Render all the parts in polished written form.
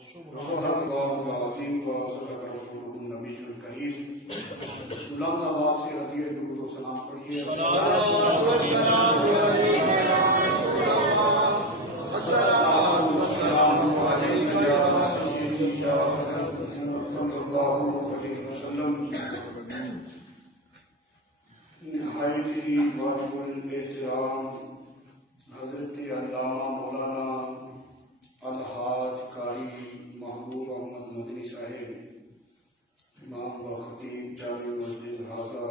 صدق اللہ العظیم و صدق رسولہ النبی الکریم۔ بلند آواز سے رضی درود و سلام پڑھیے۔ الصلاۃ والسلام علیک یا رسول اللہ، الصلاۃ والسلام علیک یا سیدی یا حضرت صلی اللہ علیہ وسلم۔ نہایت ہی واجب الاحترام حضرت علامہ مولانا الحاج قاری محبوب احمد مدنی صاحب، امام و خطیب جامع مسجد ہذا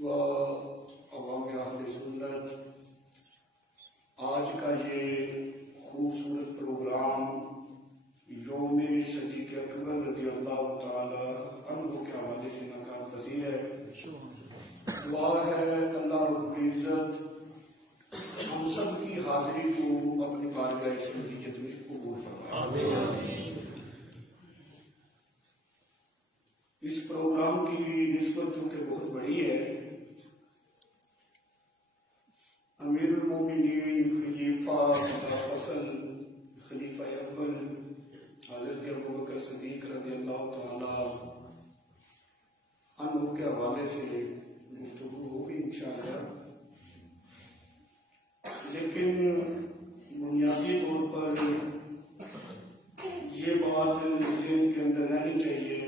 و عوام اہل سنت، آج کا یہ خوبصورت پروگرام یوم صدیق اکبر رضی اللہ تعالی عنہ کے حوالے سے انعقاد پذیر ہے۔ دعا ہے اللہ رب العزت ہم سب کی حاضری کو اپنی بارگاہ سمجھت میں قبول فرمائے۔ اس پروگرام کی نسبت چونکہ بہت بڑی ہے، امیر المومنین خلیفہ فصل خلیفہ اول حضرت ابوبکر صدیق رضی اللہ تعالی عنہ کے حوالے سے گفتگو ہوگی انشاءاللہ، لیکن بنیادی طور پر یہ بات ذہن کے اندر رہنی چاہیے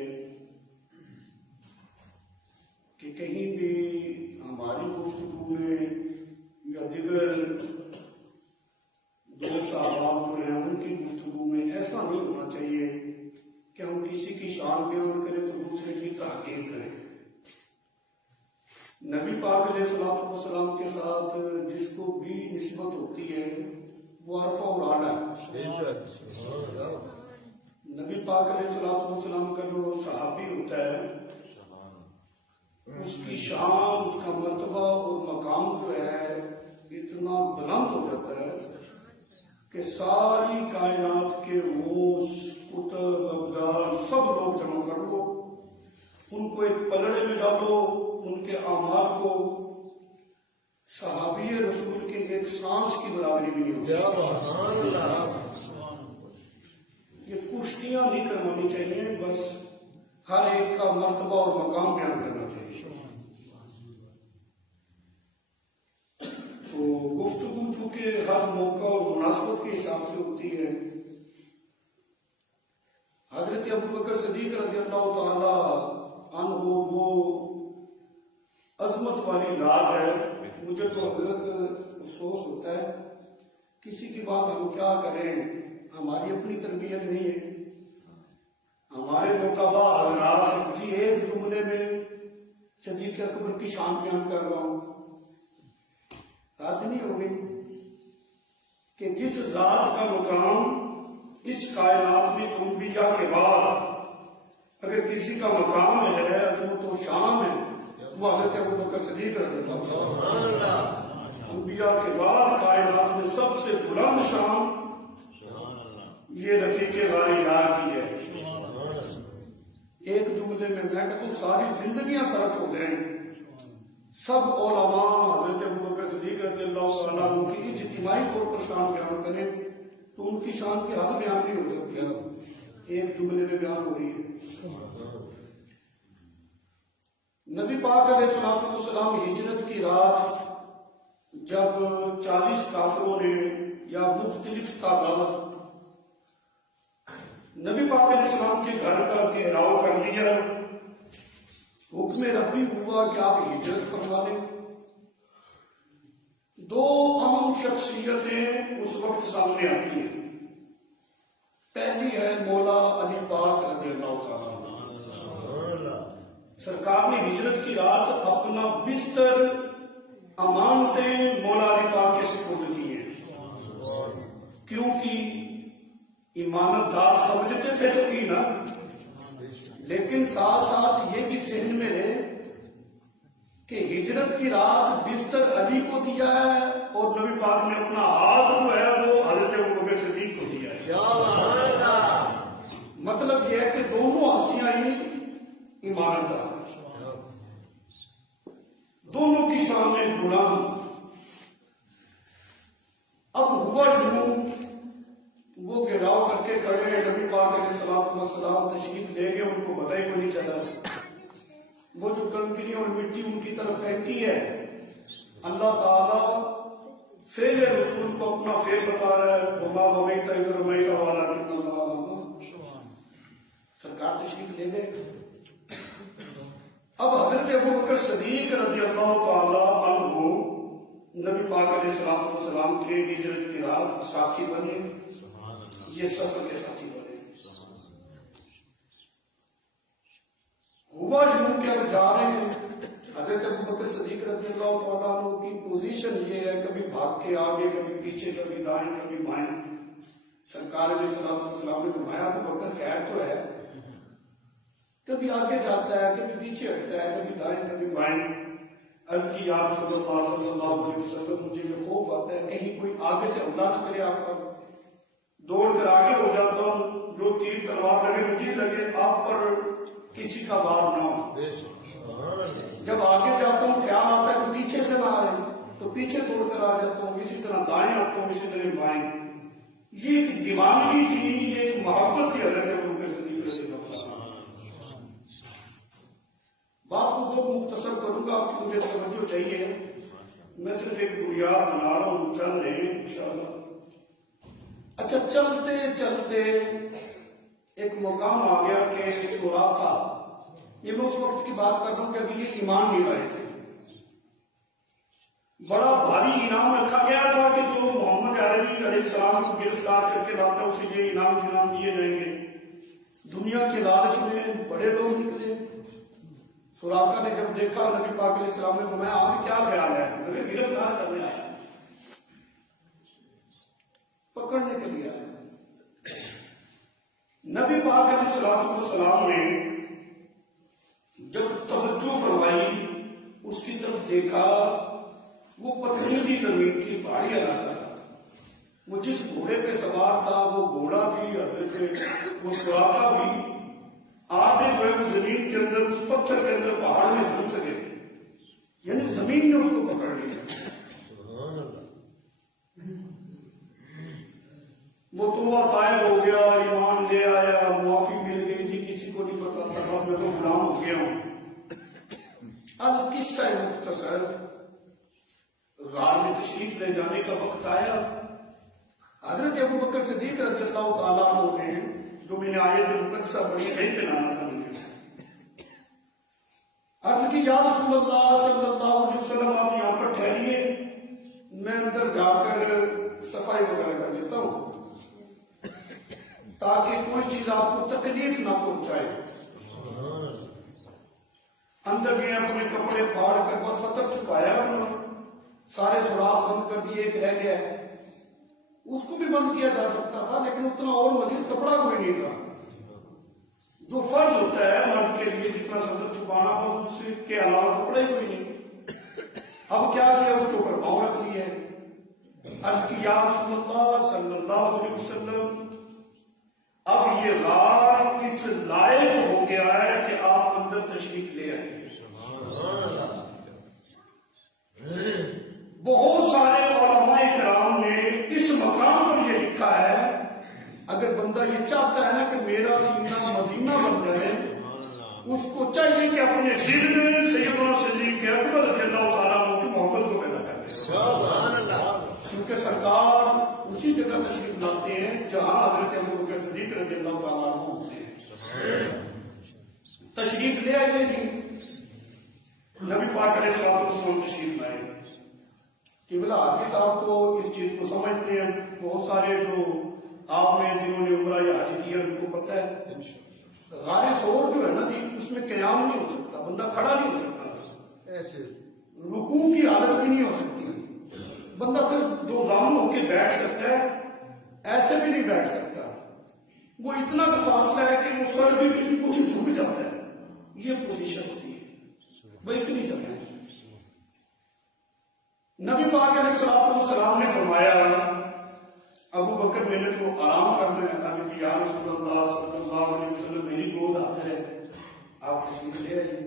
کہ کہیں بھی ہماری گفتگو میں یا دیگر دوست احباب جو ہیں ان کی گفتگو میں ایسا نہیں ہونا چاہیے کہ ہم کسی کی شان بیان کریں تو دوسرے کی تحقیر کریں۔ نبی پاک علیہ الصلوۃ والسلام کے ساتھ جس کو بھی نسبت ہوتی ہے وہ عرفہ اور اعلیٰ ہے۔ نبی پاک علیہ الصلوۃ والسلام کا جو صحابی ہوتا ہے اس کی شان، اس کا مرتبہ اور مقام جو ہے اتنا بلند ہو جاتا ہے کہ ساری کائنات کے روس، کتب، ابدال سب لوگ جمع کر لو، ان کو ایک پلڑے میں ڈالو، ان کے اعمال کو صحابی رسول کے ایک سانس کی برابری بھی نہیں ہوتی۔ یہ کشتیاں نہیں کروانی چاہیے، بس ہر ایک کا مرتبہ اور مقام بیان کرنا چاہیے۔ تو گفتگو چونکہ ہر موقع اور مناسبت کے حساب سے ہوتی ہے، حضرت ابوبکر صدیق رضی اللہ تعالی عنہ وہ عظمت والی ذات ہے۔ مجھے تو حضرت افسوس ہوتا ہے کسی کی بات ہم کیا کریں، ہماری اپنی تربیت نہیں ہے، ہمارے مقابہ حضرات جی ایک جملے میں صدیق اکبر کی شان بیان کر رہا ہوں، بات نہیں ہوگی کہ جس ذات کا مقام اس کائنات میں انبیاء کے بعد اگر کسی کا مقام ہے، عظمت و شان ہے، وہ حضرت ابوبکر صدیق رضی اللہ عنہ۔ انبیاء کے بعد کائنات میں سب سے بلند شان یہ رفیق غار یار کی ہے۔ ایک جملے میں کہتا ہوں ساری زندگیاں صرف ہو گئیں، سب علماء حضرت ابوبکر صدیق رضی اللہ عنہ کی اجتماعی طور پر شان بیان کریں تو ان کی شان کی حد بیان نہیں ہو سکتی، ایک جملے میں بیان ہو رہی ہے۔ نبی پاک علیہ الصلوۃ والسلام ہجرت کی رات جب 40 کافروں نے یا مختلف تعداد نبی پاک علیہ السلام کے گھر کا گھیراؤ کر لیا، حکم ربی ہوا کہ آپ ہجرت فرما لیں۔ دو اہم شخصیتیں اس وقت سامنے آتی ہیں، پہلی ہے مولا علی پاک رضی اللہ تعالیٰ۔ سرکار نے ہجرت کی رات اپنا بستر امانتیں مولا علی پاک کے سپرد کی ہیں، کیونکہ امانت دار سمجھتے تھے تو کی نا، لیکن ساتھ ساتھ یہ بھی ذہن میں رہے کہ ہجرت کی رات بستر علی کو دیا ہے اور نبی پاک نے اپنا ہاتھ جو ہے وہ حضرت ابوبکر صدیق کو دیا ہے۔ مطلب یہ ہے کہ دونوں ہستیاں ہی ایمانت دار، دونوں کی سامنے بلند۔ اب ہوا یوں وہ وہ گھیراؤ کر کے کھڑے ہیں، نبی پاک علیہ السلام تشریف لے گئے، ان کو پتہ ہی کوئی نہیں چلا۔ وہ جو کنکری اور مٹی ان کی طرف پھینکی ہے، اللہ تعالیٰ فعل رسول کو اپنا فعل بتا رہا ہے، وما رمیت اذ رمیت ولکن اللہ رمی۔ سرکار تشریف لے گئے۔ اب حضرت ابوبکر صدیق رضی اللہ تعالیٰ عنہ نبی پاک علیہ السلام کے ہجرت کی رات ساتھی بنے، یہ سفر کے ساتھی بنے۔ ہوا یوں کہ اب جا رہے ہیں، حضرت ابوبکر صدیق رضی اللہ تعالیٰ عنہ کی پوزیشن یہ ہے، کبھی بھاگ کے آگے، کبھی پیچھے، کبھی دائیں، کبھی بائیں۔ سرکار علیہ السلام نے فرمایا ابوبکر خیر تو ہے، کبھی آگے جاتا ہے، کبھی پیچھے ہٹتا ہے، کبھی دائیں، کبھی بائیں۔ عرض کی یا رسول اللہ صلی اللہ علیہ وسلم، مجھے یہ خوف آتا ہے کہیں کوئی آگے سے حملہ نہ کرے آپ پر، دوڑ کر آگے ہو جاتا ہوں، جو تیر تلوار لگے مجھے لگے، آپ پر کسی کا وار نہ ہو۔ جب آگے جاتا ہوں خیال آتا ہے کہ پیچھے سے نہ آئے، تو پیچھے دوڑ کر آ جاتا ہوں، اسی طرح دائیں آتا ہوں، اسی طرح بائیں۔ یہ ایک دیوانگی تھی، یہ ایک محبت تھی حضرت ابوبکر صدیق رضی اللہ عنہ۔ بات کو بہت مختصر کروں گا، آپ کی مجھے توجہ چاہیے، میں صرف ایک بنیاد بنا رہا ہوں، چل رہے ہیں انشاءاللہ۔ اچھا، چلتے چلتے ایک مقام آ گیا کہ سراقہ، یہ میں اس وقت کی بات کر رہا ہوں کہ ابھی یہ ایمان نہیں لائے تھے، بڑا بھاری انعام رکھا گیا تھا کہ جو محمد عربی علیہ السلام کو گرفتار کر کے لاتا اسے یہ انعام دیے جائیں گے۔ دنیا کے لالچ میں بڑے لوگ نکلے۔ سراقہ نے جب دیکھا نبی پاک علیہ السلام نے فرمایا آپ کیا خیال ہے؟ مجھے گرفتار کرنے آیا، پکڑنے کے لیے آیا۔ نبی پاک علیہ السلام نے جب توجہ فرمائی، اس کی طرف دیکھا، وہ پتھریلی زمین تھی، پہاڑی علاقہ تھا۔ وہ جس گھوڑے پہ سوار تھا وہ گھوڑا بھی، حضرت وہ سراقہ بھی آگے جو ہے وہ زمین کے اندر، اس پتھر کے اندر پہاڑ میں گھس سکے، یعنی زمین نے اس کو پکڑ لیا۔ وہ توبہ طائب ہو گیا، ایمان لے آیا، معافی مل گئی، جی کسی کو نہیں پتا تھا، میں تو غلام ہو گیا ہوں۔ القصہ مختصر، غار میں تشریف لے جانے کا وقت آیا۔ حضرت ابوبکر صدیق رضی اللہ تعالیٰ عنہ نے، جو میں نے آیت مقدسہ پڑھی، نہیں پہنانا تھا مجھے، عرض کی یا رسول اللہ صلی اللہ علیہ وسلم آپ یہاں پر ٹھہریے، میں اندر جا کر صفائی وغیرہ کر دیتا ہوں تاکہ کوئی چیز آپ کو تکلیف نہ پہنچائے۔ اندر گئے، اپنے کپڑے پھاڑ کر بس سطر چھپایا، سارے سوراخ بند کر دیے، ایک رہ گیا ہے، اس کو بھی بند کیا جا سکتا تھا، لیکن اتنا اور مزید کپڑا کوئی نہیں تھا۔ جو فرض ہوتا ہے مرد کے لیے جتنا سطر چھپانا، بس اس کے علاوہ کپڑے کوئی نہیں۔ اب کیا کیا، اس کے اوپر پاؤں رکھ لیے، عرض کی یا رسول اللہ صلی اللہ علیہ وسلم، اب یہ غار اس لائق ہو گیا ہے کہ آپ اندر تشریف لے آئیں۔ بہت سارے علماء کرام نے اس مقام پر یہ لکھا ہے، اگر بندہ یہ چاہتا ہے نا کہ میرا سینہ مدینہ بن جائے، اس کو چاہیے کہ اپنے دل میں سیدنا صدیق اکبر رضی اللہ تعالیٰ عنہ کی محبت کو پیدا کر دے، کیونکہ سرکار اسی جگہ تشریف لاتے ہیں جہاں حضرت ابوبکر صدیق رضی اللہ تعالیٰ عنہ ہوتے ہیں۔ تشریف لے آئیے جی، نبی پاک علیہ السلام تشریف لائے۔ قبلہ حافظ صاحب تو اس چیز کو سمجھتے ہیں، بہت سارے جو آپ میں جنہوں نے عمرہ یا حج کیا ان کو پتہ ہے، غار ثور جو ہے نا جی، اس میں قیام نہیں ہو سکتا، بندہ کھڑا نہیں ہو سکتا، ایسے رکوع کی حالت بھی نہیں ہو سکتی، بندہ صرف دو ضامن ہو کے بیٹھ سکتا ہے، ایسے بھی نہیں بیٹھ سکتا، وہ اتنا کا فاصلہ ہے کہ وہ سر بھی کچھ جھک جاتا ہے، یہ پوزیشن ہوتی ہے، وہ اتنی جگہ ہے۔ نبی پاک علیہ السلام نے فرمایا ابو بکر میں نے تو آرام کرنا ہے، عرض کی یا رسول اللہ صلی اللہ علیہ وسلم میری گود حاضر ہے، آپ تشریف لے آئیے۔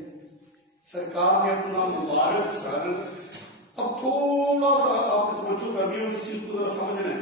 سرکار نے اپنا مبارک سر، اب تھوڑا سا آپ توجہ کرنی ہے، اس چیز کو ذرا سمجھنا ہے،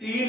3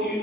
3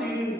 3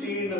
3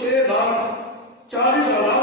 6,40,000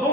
2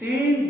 3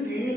3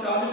40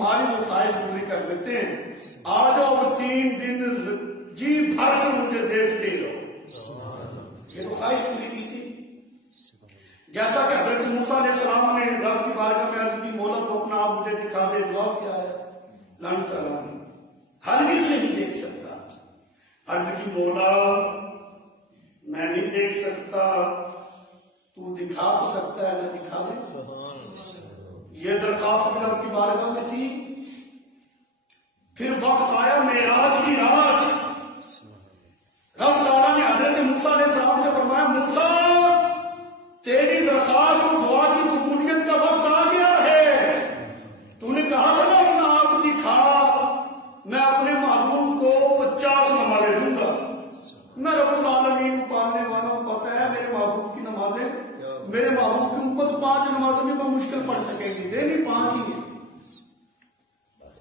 تمہاری وہ خواہش پوری کر دیتے ہیں، آ جاؤ 3 دن جی بھر کر مجھے دیکھتے رہو۔ یہ تو خواہش پوری کی تھی، جیسا کہ حضرت موسیٰ علیہ السلام نے رب کی بارگاہ میں عرض کی، مولا تو اپنا آپ مجھے دکھا دے۔ جواب کیا ہے؟ لعنت اللہ، ہرگز نہیں دیکھ سکتا۔ عرض کی مولا میں نہیں دیکھ سکتا، تو دکھا تو سکتا ہے، نہ دکھا دے۔ یہ درخواست رب کی بارگاہ میں تھی۔ پھر وقت آیا معراج کی رات، رب تعالیٰ نے حضرت موسیٰ علیہ السلام سے فرمایا، موسیٰ تیری درخواست اور دعا کی قبولیت کا وقت آ گیا ہے۔ تو نے کہا تھا نا اپنا آپ دکھا، میں اپنے محبوب کو 50 نمازیں دوں گا۔ میں رب العالمین پالنے والوں کو پتا ہے میرے محبوب کی نمازیں، میرے محبوب کی امت 5 نمازوں میں مشکل پڑ سکے گی، ڈیلی 5 ہی ہے۔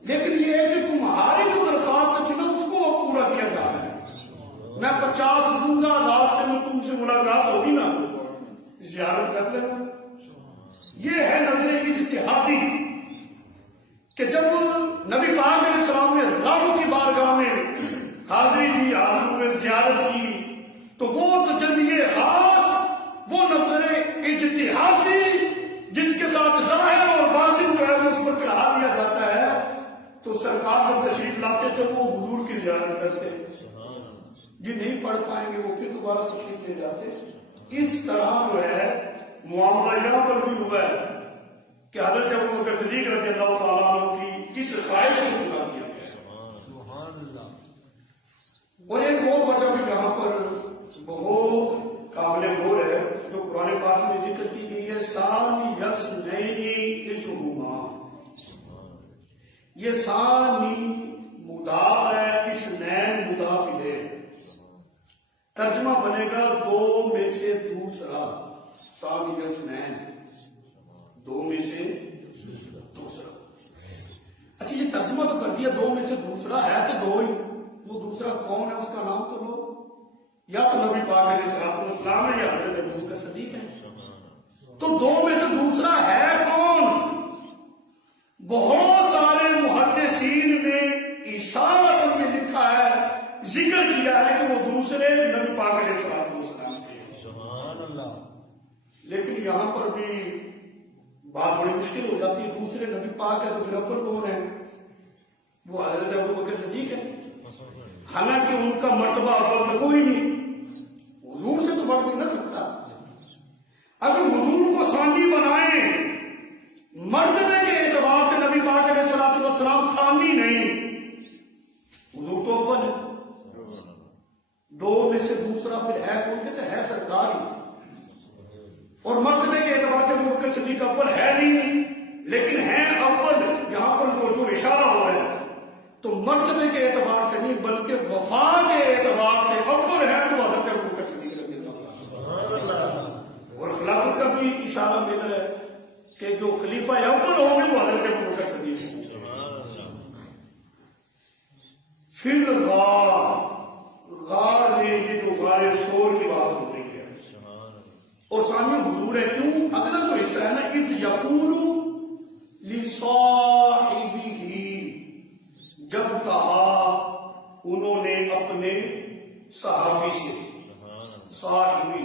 لیکن یہ ہے کہ تمہاری جو درخواست تھی نا اس کو اب پورا کیا جا رہا ہے۔ میں 50 دوں گا، راستے میں تم سے ملاقات ہوگی نا، زیارت کر لینا۔ یہ ہے نظر اجتہادی کہ جب نبی پاک علیہ السلام نے رب کی بارگاہ میں حاضری دی، حاضر ہوئے، زیارت کی، تو وہ تجلی خاص، وہ نظر اجتہادی جس کے ساتھ ظاہر اور باطن جو ہے اس پر چڑھا دیا جاتا ہے، تو سرکار جب تشریف لاتے تھے وہ حضور کی زیارت کرتے، جی نہیں پڑھ پائیں گے وہ پھر دوبارہ تشریف لے جاتے۔ اس طرح جو ہے معاملہ یہاں پر بھی ہوا ہے کہ حضرت ابوبکر صدیق رضی اللہ تعالیٰ عنہ کی اس خواہش کو پورا کیا گیا۔ اور ایک اور وجہ بھی یہاں پر بہت قابل غور ہے جو قرآن پاک میں ذکر کی گئی ہے، ثانی یثنین اذ ہما۔ یہ ثانی مضاف ہے، اثنین مضاف الیہ، ترجمہ بنے گا 2 میں سے دوسرا، ثانی اثنین، 2 میں سے دوسرا۔ اچھا یہ ترجمہ تو کر دیا 2 میں سے دوسرا، ہے تو 2 ہی، وہ دوسرا کون ہے اس کا نام تو لو، یا تو نبی پاک علیہ السلام ہے یا حضرت ابوبکر صدیق ہے۔ تو 2 میں سے دوسرا ہے کون؟ بہت سارے محدثین نے اشارہ میں لکھا ہے، ذکر کیا ہے کہ وہ دوسرے نبی پاک علیہ السلام تھے۔ لیکن یہاں پر بھی بات بڑی مشکل ہو جاتی ہے، دوسرے نبی پاک ہے تو پھر اول کون ہے؟ وہ حضرت ابوبکر صدیق ہے، حالانکہ ان کا مرتبہ اول تو کوئی نہیں، حضور سے تو بڑھ بھی نہ سکتا۔ اگر حضور کو ثانی بنائیں مرتبے کے اعتبار سے، نبی پاک علیہ السلام ثانی نہیں، حضور تو اول ہے، 2 میں سے دوسرا پھر ہے کون؟ کہتے ہے سرکار ہی۔ اور مرتبے کے اعتبار سے ابوبکر صدیق اول ہے نہیں، لیکن ہے اول، یہاں پر وہ جو اشارہ ہوا ہے تو مرتبے کے اعتبار سے نہیں بلکہ وفا کے اعتبار سے اول ہے تو حضرت ابوبکر صدیق رضی اللہ عنہ۔ اور خلافت کا بھی اشارہ مل رہا ہے کہ جو خلیفہ اول ہوں گے وہ حضرت ابوبکر صدیق ہیں۔ پھر غار میں یہ جو غار سور کی بات ہو رہی ہے اور سامنے حضور ہے، کیوں؟ اگلا جو حصہ ہے نا، اذ یقول لصاحبہ، جب کہا انہوں نے اپنے صحابی سے، صاحبہ،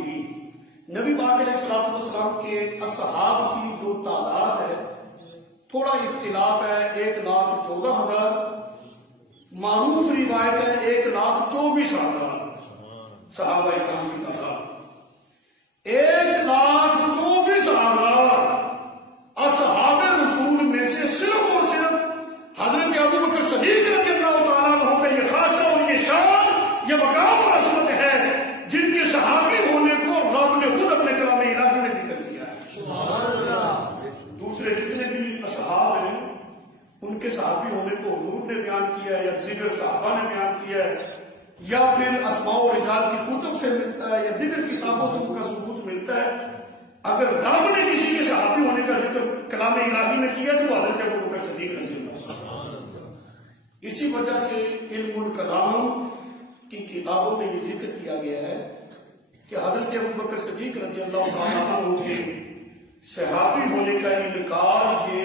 نبی پاک علیہ السلام کے اصحاب کی جو تعداد ہے تھوڑا اختلاف ہے، 1,14,000، معروف روایت ہے 1,24,000 صحابہ اکرام کی تعداد، 1,24,000 اصحاب رسول میں سے صرف اور صرف حضرت ابوبکر صدیق رضی اللہ تعالیٰ عنہ کا یہ خاصہ اور یہ شان، یہ مقام اور عظمت ہے جن کے صحابی ہونے کو رب نے خود اپنے کلام الہی میں ذکر کیا ہے۔ سبحان اللہ۔ دوسرے جتنے بھی اصحاب ہیں ان کے صحابی ہونے کو حضور نے بیان کیا ہے یا دیگر صحابہ نے بیان کیا ہے یا پھر اسماء و رجال کی کتب سے ملتا ہے یا دیگر کتابوں سے ان کا ثبوت ملتا ہے۔ اگر رب نے کسی کے صحابی ہونے کا ذکر کلام الہی میں کیا تو حضرت ابوبکر صدیق رضی اللہ عنہ۔ اسی وجہ سے علم الکلام کی کتابوں میں یہ ذکر کیا گیا ہے کہ حضرت ابوبکر صدیق رضی اللہ عنہ کے صحابی ہونے کا انکار یہ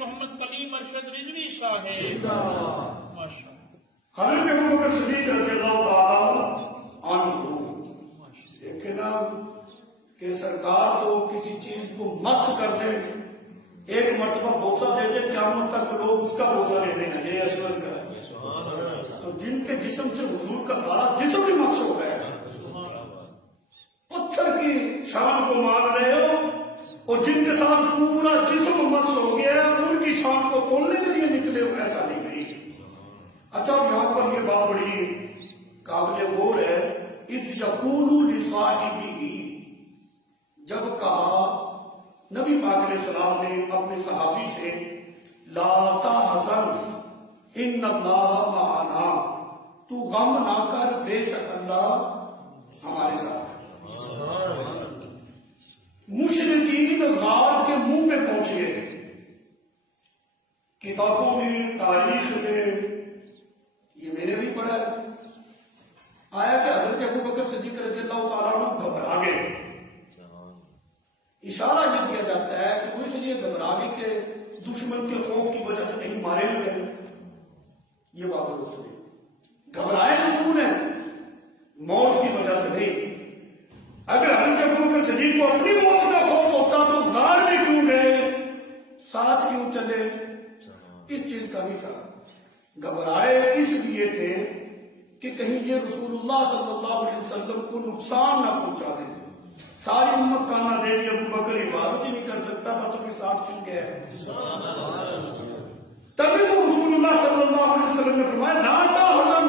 محمد کلیم ارشد رضوی صاحب ماشاء حضرت ابو بکر صدیق رضی اللہ تعالی عنہ دیکھنا کہ سرکار کو کسی چیز کو مس کر دے، ایک مرتبہ بوسہ دے دے، قیامت تک لوگ اس کا بوسہ لینے ہیں، یہ اسود کا ہے۔ تو جن کے جسم سے حضور کا سارا جسم بھی مس ہو گیا، پتھر کی شان کو مان رہے ہو، اور جن کے ساتھ پورا جسم مس ہو گیا ان کی شان کو تولنے کے لیے نکلے ہو، ایسا نہیں کری۔ اچھا یہاں پر یہ بات بڑی قابل غور ہے، اس یقول لصاحبہ، جب کہا نبی پاک علیہ السلام نے اپنے صحابی سے لا تحزن ان اللہ معنا، تو غم نہ کر، بے شک اللہ ہمارے ساتھ ہے۔ مشرکین غار کے منہ پہ پہنچ گئے، کتابوں میں تاریخ میں یہ میں نے بھی پڑھا ہے، آیا کہ حضرت ابو بکر صدیق رضی اللہ تعالیٰ عنہ گھبرا گئے۔ اشارہ یہ دیا جاتا ہے کہ وہ اس لیے گھبرا گئے کہ دشمن کے خوف کی وجہ سے کہیں مارے نہ جائیں، یہ بات درست نہیں، گھبرائے ضرور ہیں، موت کی وجہ سے نہیں۔ اگر حضرت ابو بکر صدیق کو اپنی موت کا خوف ہوتا تو غار میں کیوں گئے، ساتھ کیوں چلے، اس چیز کا بھی تھا۔ گھبرائے اس لیے تھے کہ کہیں یہ رسول اللہ صلی اللہ علیہ وسلم کو نقصان نہ پہنچا دیں۔ ساری امت کا نہ دے، ابو بکر عبادت ہی نہیں کر سکتا تھا تو پھر ساتھ کیوں گیا ہے؟ تبھی تو رسول اللہ صلی اللہ علیہ وسلم نے فرمایا لا تحزن،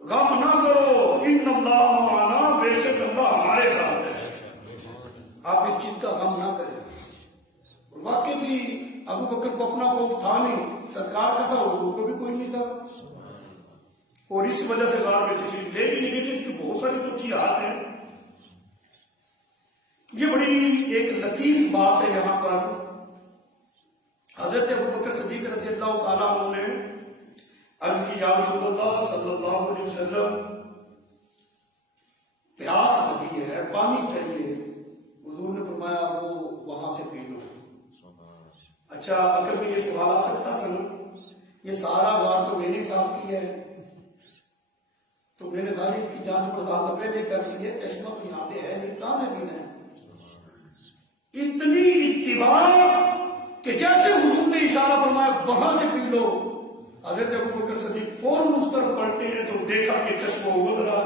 غم نہ کرو، ان اللہ معنا، بے شک اللہ ہمارے ساتھ ہے، آپ اس چیز کا غم نہ کریں۔ واقعی بھی ابو بکر کو اپنا خوف تھا نہیں، سرکار کا تھا، حضور کو بھی کوئی نہیں تھا، اور اس وجہ سے غار میں تشریف لے بھی نہیں گئی تھی۔ اس کی بہت ساری توجیہات ہیں، یہ بڑی ایک لطیف بات ہے۔ یہاں پر حضرت ابو بکر صدیق رضی اللہ تعالیٰ عنہ نے عرض کی یا رسول اللہ صلی اللہ علیہ وسلم پیاس لگی ہے، پانی چاہیے، حضور نے فرمایا وہ وہاں سے پی لو۔ اچھا اگر میں یہ سوال آ سکتا تھا نا، یہ سارا غار تو میں نے صاف کیا ہے، تو میں نے ساری اس کی جانچ پڑتال تو پہلے کر لی ہے، چشمہ تو یہاں پہ ہے نہیں، کہاں سے پینا ہے؟ اتنی اتباع کہ جیسے حضور نے اشارہ فرمایا وہاں سے پی لو، حضرت ابو بکر صدیق فوراً اس طرف پلٹے ہیں تو دیکھا کہ چشمہ اگل رہا۔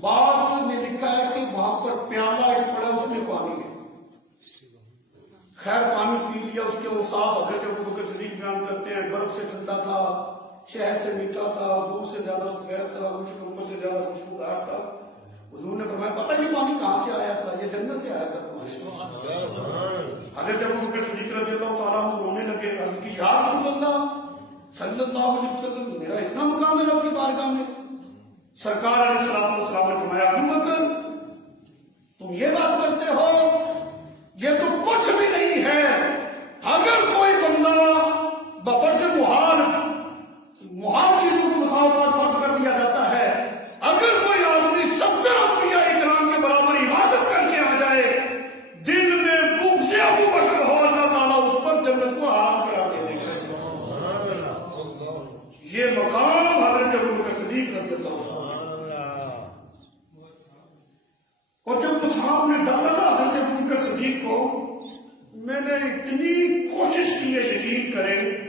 بعض نے لکھا ہے کہ وہاں پر پیالہ ایک پڑا، اس میں پانی ہے، خیر پانی پی لیا، اس کے اوصاف حضرت ابو بکر صدیق بیان کرتے ہیں، برف سے ٹھنڈا تھا، شہد سے میٹھا تھا، دودھ سے زیادہ سفید تھا، مشک سے زیادہ خوشبودار تھا۔ حضور نے فرمایا پتہ نہیں پانی کہاں سے آیا تھا، یہ جنت سے آیا تھا تمہارے۔ حضرت ابو بکر صدیق رضی اللہ تعالیٰ عنہ رونے لگے، عرض کی یا رسول اللہ صلی اللہ علیہ وسلم، میرا اتنا مقام ہے اپنی بارگاہ میں؟ سرکار علیہ الصلوۃ والسلام نے فرمایا ابو بکر تم یہ بات کرتے ہو، یہ تو کچھ بھی نہیں ہے، اگر کوئی بندہ بفرض محال چیزوں کو مساوات فرض کر دیا جاتا ہے، اگر کوئی آدمی 70 انبیاء اکرام کے برابر عبادت کر کے آ جائے، دل میں بغض ابو بکر ہو، اللہ تعالیٰ اس پر جنت کو حرام کرا دے گا۔ یہ مقام حضرت ابو بکر صدیق رضی اللہ عنہ، اور جب اس صاحب نے ڈسا نا حضرت ابو بکر صدیق کو، میں نے اتنی کوشش کی ہے یقین کریں،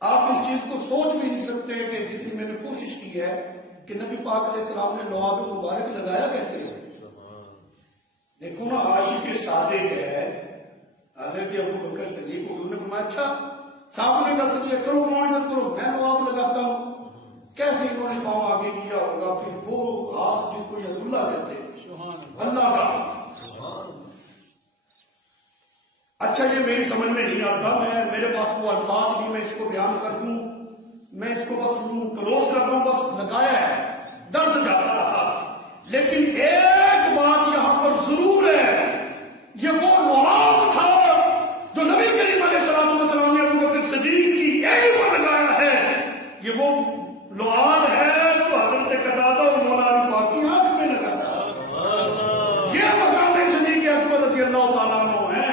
آپ اس چیز کو سوچ بھی نہیں سکتے کہ جتنی میں نے کوشش کی ہے کہ نبی پاک علیہ السلام نے لعاب مبارک لگایا کیسے ہے۔ دیکھو نا عاشق صادق ہے حضرت ابو بکر صدیق کو، انہوں نے فرمایا اچھا سامنے کا صدیق چلو معاونت کرو، میں لعاب لگاتا ہوں۔ کیسے انہوں نے پاؤں آگے کیا ہوگا، پھر وہ ہاتھ جس کو ید اللہ کہتے ہیں، اللہ کا ہاتھ۔ اچھا یہ میری سمجھ میں نہیں آتا، میرے پاس وہ الفاظ نہیں میں اس کو بیان کر دوں، میں اس کو بس کلوز کر دوں، بس لگایا ہے، درد جاتا رہا۔ لیکن ایک بات یہاں پر ضرور ہے، یہ وہ لعاب تھا جو نبی کریم علیہ السلام نے ابو بکر صدیق کی ایک پر لگایا ہے، یہ وہ لعاب ہے جو حضرت قتادہ اور مولا علی پاک کی آنکھ میں لگا تھا۔ یہ مقام صدیق اکبر رضی اللہ تعالیٰ عنہ ہے۔